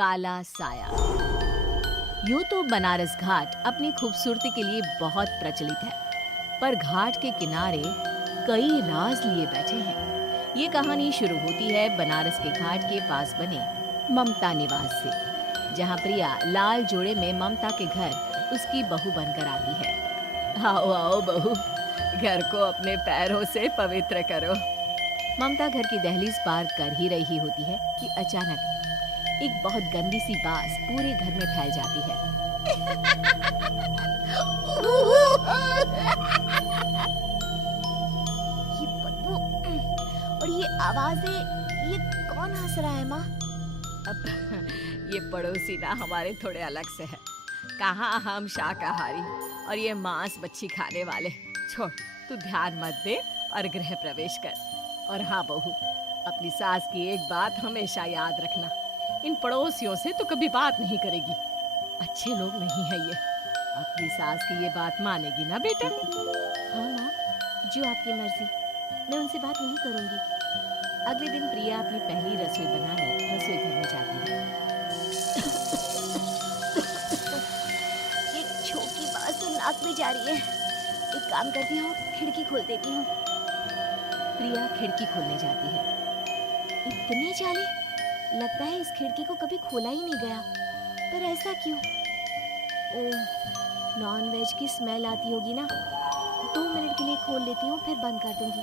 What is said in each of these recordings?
काला साया। यूं तो बनारस घाट अपनी खूबसूरती के लिए बहुत प्रचलित है, पर घाट के किनारे कई राज लिए बैठे हैं। ये कहानी शुरू होती है बनारस के घाट के पास बने ममता निवास से, जहां प्रिया लाल जोड़े में ममता के घर उसकी बहू बनकर आती है। आओ आओ बहू, घर को अपने पैरों से पवित्र करो। ममता घर की दहलीज पार कर ही रही होती है कि अचानक एक बहुत गंदी सी बास पूरे घर में फैल जाती है। ये बदबू और ये आवाजें, ये कौन हंस रहा है माँ? अब ये पड़ोसी ना हमारे थोड़े अलग से है। कहाँ हम शाकाहारी और ये मांस मच्छी खाने वाले। छोड़, तू ध्यान मत दे और गृह प्रवेश कर। और हाँ बहू, अपनी सास की एक बात हमेशा याद रखना, इन पड़ोसियों से तो कभी बात नहीं करेगी। अच्छे लोग नहीं है ये। अपनी सास की ये बात मानेगी ना बेटा? हाँ माँ, जो आपकी मर्जी, मैं उनसे बात नहीं करूंगी। अगले दिन प्रिया अपनी पहली रसोई बनाने रसोई घर में जाती है। ये छोटी बात तो नाक में जा रही है। एक काम करती हूँ, खिड़की खोल देती हूँ। प्रिया खिड़की खोलने जाती है। इतने जाले, लगता है इस खिड़की को कभी खोला ही नहीं गया। पर ऐसा क्यों? ओह, नॉनवेज की स्मेल आती होगी ना। 2 मिनट के लिए खोल लेती हूँ, फिर बंद कर दूंगी।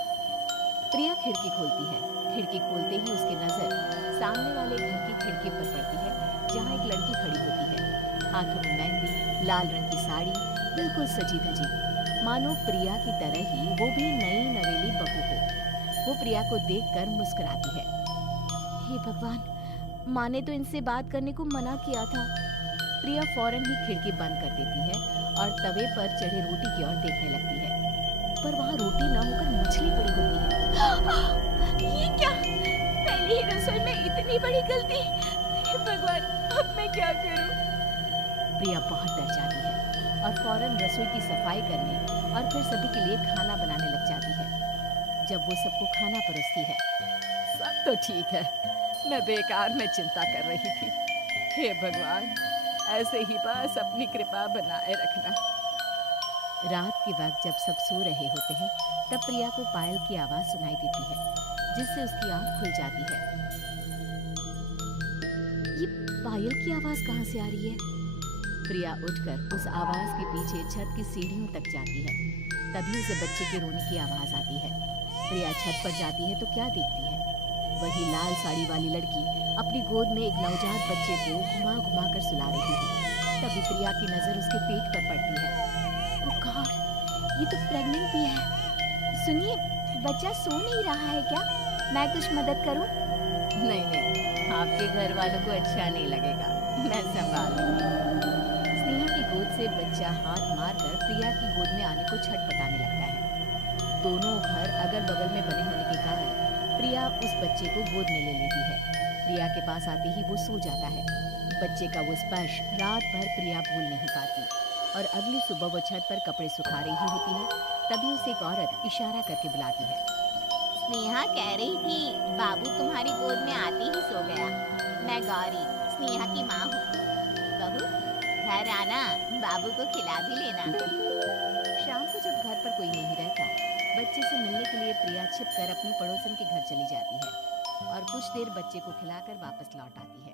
प्रिया खिड़की खोलती है। खिड़की खोलते ही उसकी नजर सामने वाले घर की खिड़की पर पड़ती है, जहाँ एक लड़की खड़ी होती है। हाथों में मेहंदी, लाल रंग की साड़ी, बिल्कुल सजी धजी, मानो प्रिया की तरह ही वो भी नई नवेली बहू हो। वो प्रिया को देखकर मुस्कुराती है। हे भगवान, माँ ने तो इनसे बात करने को मना किया था। प्रिया फौरन ही खिड़की बंद कर देती है और तवे पर चढ़े रोटी की ओर देखने लगती है, पर वहाँ रोटी न होकर मछली पड़ी होती है। ये क्या? पहली ही रसोई में इतनी बड़ी गलती! हे भगवान, अब मैं क्या करूं? प्रिया बहुत डर जाती है और फौरन रसोई की सफाई करने और फिर सभी के लिए खाना बनाने लग जाती है। जब वो सबको खाना परोसती है, सब तो ठीक है, मैं बेकार में चिंता कर रही थी। हे भगवान, ऐसे ही बस अपनी कृपा बनाए रखना। रात के वक्त जब सब सो रहे होते हैं, तब प्रिया को पायल की आवाज सुनाई देती है, जिससे उसकी आंख खुल जाती है। ये पायल की आवाज कहाँ से आ रही है? प्रिया उठकर उस आवाज के पीछे छत की सीढ़ियों तक जाती है। तभी उसे बच्चे के रोने की आवाज आती है। प्रिया छत पर जाती है तो क्या देखती है? वही लाल साड़ी वाली लड़की अपनी गोद में एक नवजात बच्चे को घुमा घुमा कर सुला रही थी। तभी प्रिया की नजर उसके पेट पर पड़ती है। ओह गॉड, ये तो प्रेग्नेंट भी है। सुनिए, बच्चा सो नहीं रहा है क्या? मैं कुछ मदद करूं? नहीं नहीं, आपके घर वालों को अच्छा नहीं लगेगा, मैं संभाल लूंगी। स्नेहा की गोद से बच्चा हाथ मारकर प्रिया की गोद में आने को छटपटाने लगता है। दोनों घर अगल बगल में बने होने के कारण प्रिया उस बच्चे को गोद में ले लेती है। प्रिया के पास आते ही वो सो जाता है। बच्चे का वो स्पर्श रात भर प्रिया भूल नहीं पाती और अगली सुबह वो छत पर कपड़े सुखा रही होती है। तभी उसे एक औरत इशारा करके बुलाती है। स्नेहा कह रही थी बाबू तुम्हारी गोद में आते ही सो गया। मैं गौरी, स्नेहा की माँ हूँ। बहू, घर आना, बाबू को खिला भी लेना। शाम को जब घर पर कोई नहीं रहता, बच्चे से मिलने के लिए प्रिया छिपकर अपनी पड़ोसन के घर चली जाती है और कुछ देर बच्चे को खिलाकर वापस लौट आती है।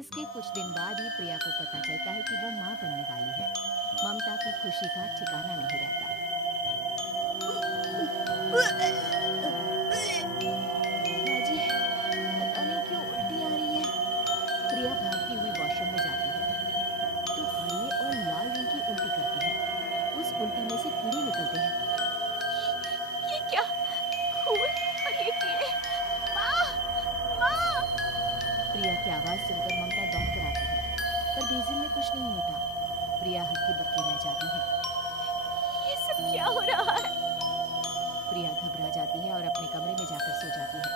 इसके कुछ दिन बाद ही प्रिया को पता चलता है कि वो माँ बनने वाली है। ममता की खुशी का ठिकाना नहीं रहता। बाजी, पता नहीं क्यों उल्टी आ रही है। प्रिया भागती हुई वॉशरूम में जाती है तो हरे और लाल रंग की उल्टी करती है। उस उल्टी में से कीड़े निकलते हैं। ये क्या? खून और ये कीड़े! माँ! माँ! प्रिया की आवाज सुनकर ममता दौड़ कर आती है, पर बेसिन में कुछ नहीं होता। प्रिया हक्की बक्की रह जाती है। ये सब क्या हो रहा है? प्रिया घबरा जाती है और अपने कमरे में जाकर सो जाती है।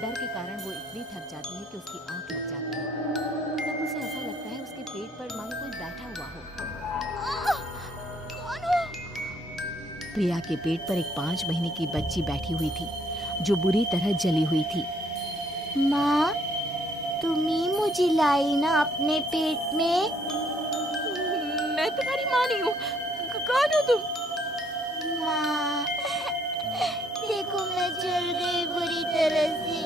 डर के कारण वो इतनी थक जाती है कि उसकी आंख लग जाती है। तब उसे ऐसा लगता है उसके पेट पर मानो कोई बैठा हुआ हो। कौन हो? प्रिया के पेट पर एक 5 महीने की बच्ची बैठी हुई थी, जो बुरी तरह जली हुई थी। माँ, तुम ही मुझे चिल्लाई ना अपने पेट में। मैं तुम्हारी माँ नहीं हूँ। कौन हो तुम? माँ, देखो मैं जल गई बुरी तरह से।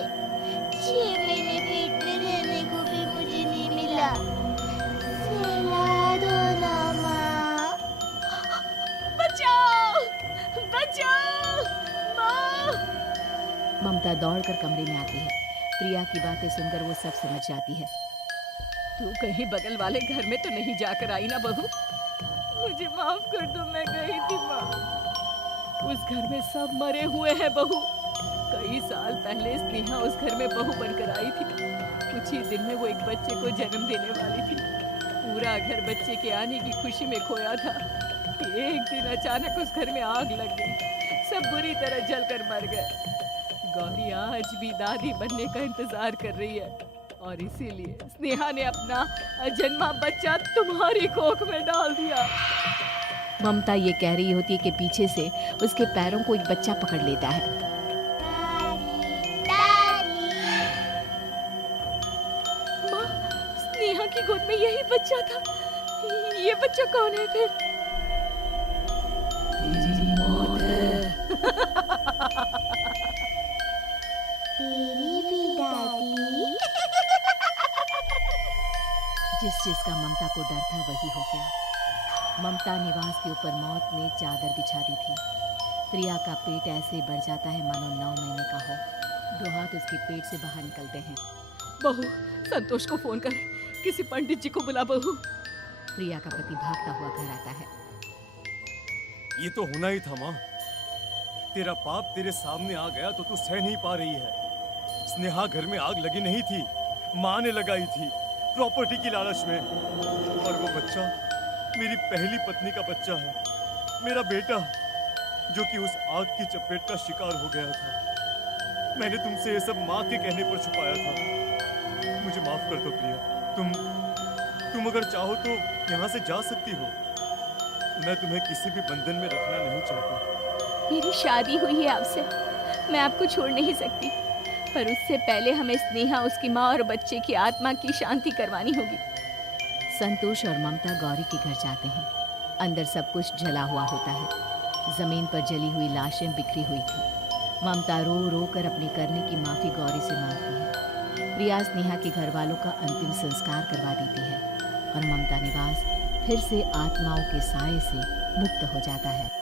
6 महीने पेट में रहने को भी मुझे नहीं मिला। सहला दो ना माँ। बचाओ! बचाओ! माँ! ममता दौड़कर कमरे में आती है। प्रिया की बातें सुनकर वो सब समझ जाती है। तू कहीं बगल वाले घर में तो नहीं जाकर आई ना बहू? मुझे माफ कर दो, मैं गई थी माँ। उस घर में सब मरे हुए हैं बहू। कई साल पहले स्नेहा उस घर में बहू बनकर आई थी। कुछ ही दिन में वो एक बच्चे को जन्म देने वाली थी। पूरा घर बच्चे के आने की खुशी में खोया था। एक दिन अचानक उस घर में आग लग गई। सब बुरी तरह जलकर मर गए। गौरी आज भी दादी बनने का इंतजार कर रही है और इसीलिए स्नेहा ने अपना अजन्मा बच्चा तुम्हारी कोख में डाल दिया। ममता ये कह रही होती है कि पीछे से उसके पैरों को एक बच्चा पकड़ लेता है। माँ, स्नेहा की गोद में यही बच्चा था। ये बच्चा कौन है फिर? तेरी मौत है। तेरी भी दादी। जिस चीज का ममता को डर था वही हो गया। ममता निवास के ऊपर मौत ने चादर बिछा दी थी। प्रिया का पेट ऐसे बढ़ जाता है मानो 9 महीने का हो। 2 हाथ उसके पेट से बाहर निकलते हैं। बहू, संतोष को फोन कर, किसी पंडित जी को बुला बहू। प्रिया का पति भागता हुआ घर आता है। ये तो होना ही था माँ। तेरा पाप तेरे सामने आ गया तो तू सह नहीं पा रही है। स्नेहा घर में आग लगी नहीं थी, माँ ने लगाई थी, प्रॉपर्टी की लालच में। और वो बच्चा मेरी पहली पत्नी का बच्चा है, मेरा बेटा, जो कि उस आग की चपेट का शिकार हो गया था। मैंने तुमसे ये सब माँ के कहने पर छुपाया था। मुझे माफ कर दो प्रिया। तुम अगर चाहो तो यहाँ से जा सकती हो। मैं तुम्हें किसी भी बंधन में रखना नहीं चाहता। मेरी शादी हुई है आपसे, मैं आपको छोड़ नहीं सकती, पर उससे पहले हमें स्नेहा, उसकी माँ और बच्चे की आत्मा की शांति करवानी होगी। संतोष और ममता गौरी के घर जाते हैं। अंदर सब कुछ जला हुआ होता है। जमीन पर जली हुई लाशें बिखरी हुई थी। ममता रो रो कर अपने करने की माफी गौरी से मांगती है। प्रिया स्नेहा के घर वालों का अंतिम संस्कार करवा देती है और ममता निवास फिर से आत्माओं के साए से मुक्त हो जाता है।